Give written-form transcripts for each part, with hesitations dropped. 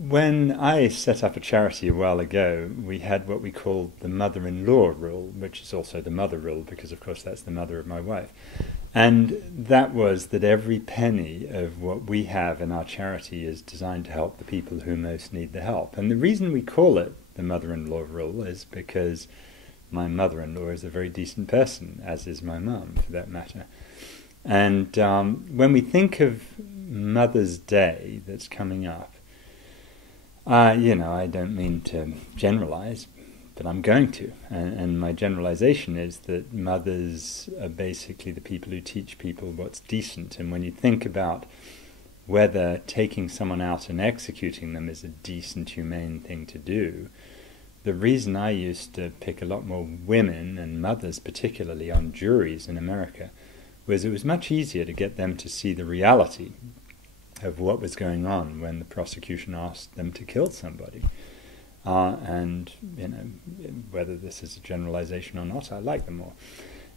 When I set up a charity a while ago, we had what we called the mother-in-law rule, which is also the mother rule, because of course that's the mother of my wife. And that was that every penny of what we have in our charity is designed to help the people who most need the help. And the reason we call it the mother-in-law rule is because my mother-in-law is a very decent person, as is my mum, for that matter. And when we think of Mother's Day that's coming up, I don't mean to generalize, but I'm going to. And my generalization is that mothers are basically the people who teach people what's decent. And when you think about whether taking someone out and executing them is a decent, humane thing to do, the reason I used to pick a lot more women, and mothers particularly, on juries in America was it was much easier to get them to see the reality of what was going on when the prosecution asked them to kill somebody. And whether this is a generalization or not, I like them more.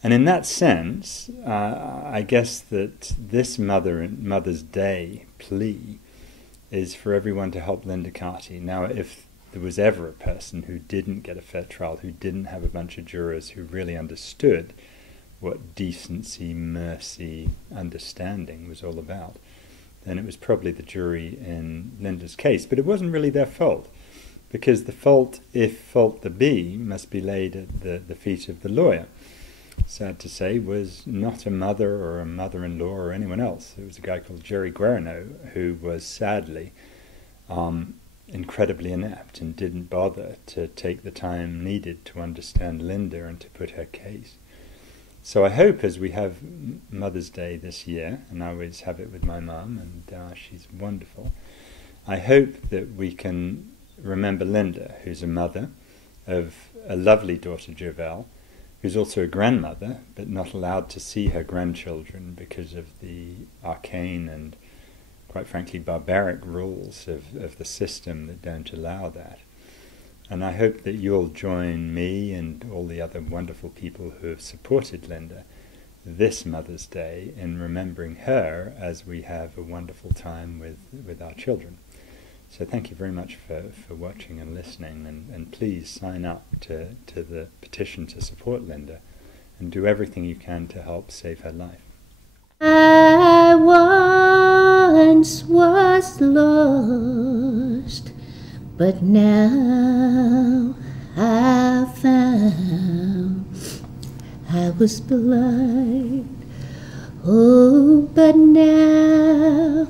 And in that sense, I guess that this Mother's Day plea is for everyone to help Linda Carty. Now, if there was ever a person who didn't get a fair trial, who didn't have a bunch of jurors who really understood what decency, mercy, understanding was all about, then it was probably the jury in Linda's case. But it wasn't really their fault, because the fault, if fault there be, must be laid at the feet of the lawyer. Sad to say, was not a mother or a mother-in-law or anyone else. It was a guy called Jerry Guarino, who was sadly incredibly inept and didn't bother to take the time needed to understand Linda and to put her case. So I hope, as we have Mother's Day this year, and I always have it with my mum, and she's wonderful, I hope that we can remember Linda, who's a mother of a lovely daughter, Jovel, who's also a grandmother, but not allowed to see her grandchildren because of the arcane and, quite frankly, barbaric rules of the system that don't allow that. And I hope that you'll join me and all the other wonderful people who have supported Linda this Mother's Day in remembering her as we have a wonderful time with our children. So thank you very much for watching and listening, and please sign up to the petition to support Linda and do everything you can to help save her life. I once was lost, but now I found. I was blind, oh, but now